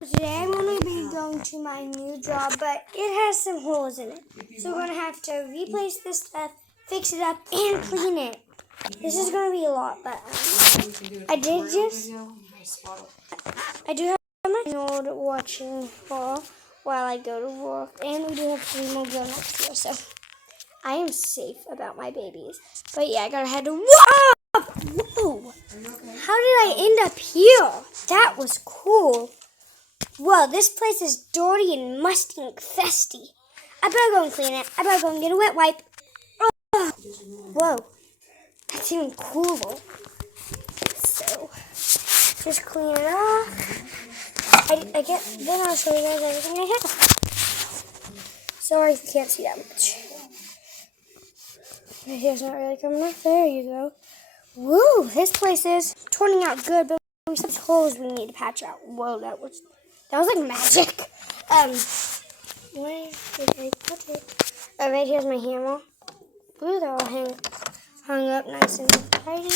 Today I'm going to be going to my new job, but it has some holes in it. So we're going to have to replace this stuff, fix it up, and clean it. This is going to be a lot, but I do have my old watching ball while I go to work, and we do have 3 more grown-ups here, so I am safe about my babies. But yeah, I got to head to work. Whoa! How did I end up here? That was cool. Whoa, this place is dirty and musty and festy. I better go and clean it. I better go and get a wet wipe. Oh. Whoa, that's even cooler. So, just clean it off. Then I'll show you guys everything I have. Sorry if you can't see that much. My hair's not really coming up. There you go. Woo, this place is turning out good, but we have some holes we need to patch out. Whoa, that was like magic. Where did I put it? Oh, right here's my hammer. Ooh, they're all hung up nice and tidy.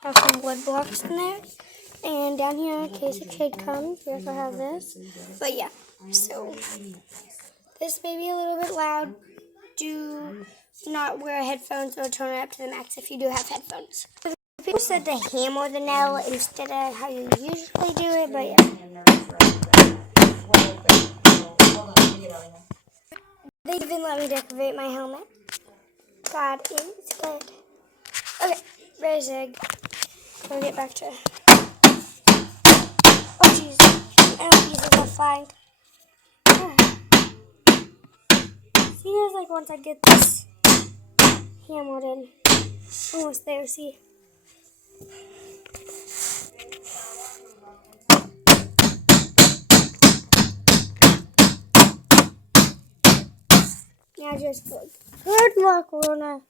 Have some wood blocks in there. And down here, in case a kid comes, we also have this. But yeah, so this may be a little bit loud. Do not wear headphones or turn it up to the max if you do have headphones. People said to hammer the nail instead of how you usually do it, but yeah. They even let me decorate my helmet. God is good. Okay, there's Zig. We'll get back to it. Oh jeez, I don't use it, that's fine. See, there's like once I get this hammered in. Almost there, see? Now just good luck, we're gonna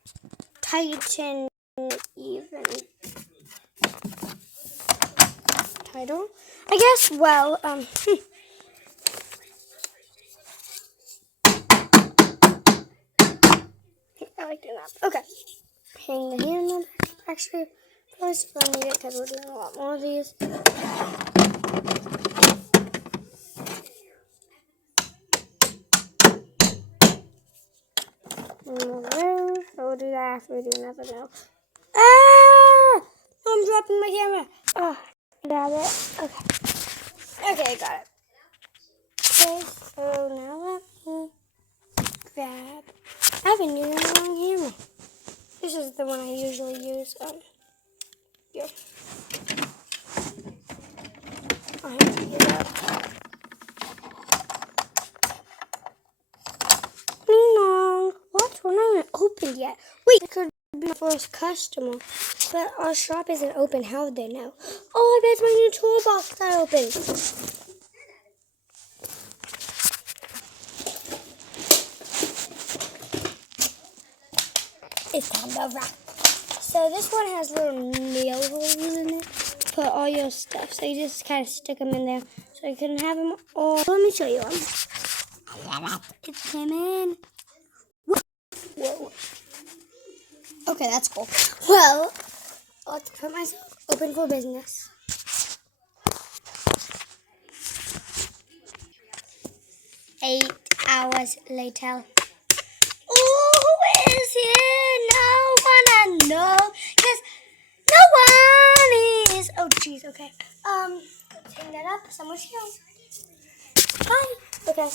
tighten even title. I guess, well, I like doing that. Okay. Hang the handle. Actually, probably still need it because we're doing a lot more of these. So we'll do that after we do another nail. Ah! I'm dropping my camera. Oh, grab it. Okay. Okay, I got it. Okay, so now let me grab. I've been using the wrong hammer. This is the one I usually use. Here. I'll have to get it up. Ding dong. What? We're not even opened yet. Wait, it could be my first customer. But our shop isn't open. How would they know? Oh, I bet it's my new toolbox that opened. It's time to wrap. So this one has little nail holes in it. Put all your stuff. So you just kind of stick them in there. So you can have them all. Let me show you one. It came in. Whoa. Okay, that's cool. Well, let's put myself open for business. Eight hours later. Who is here? No one I know. Because no one is. Oh, jeez. Okay. Hang that up. Someone's here. Hi. Okay.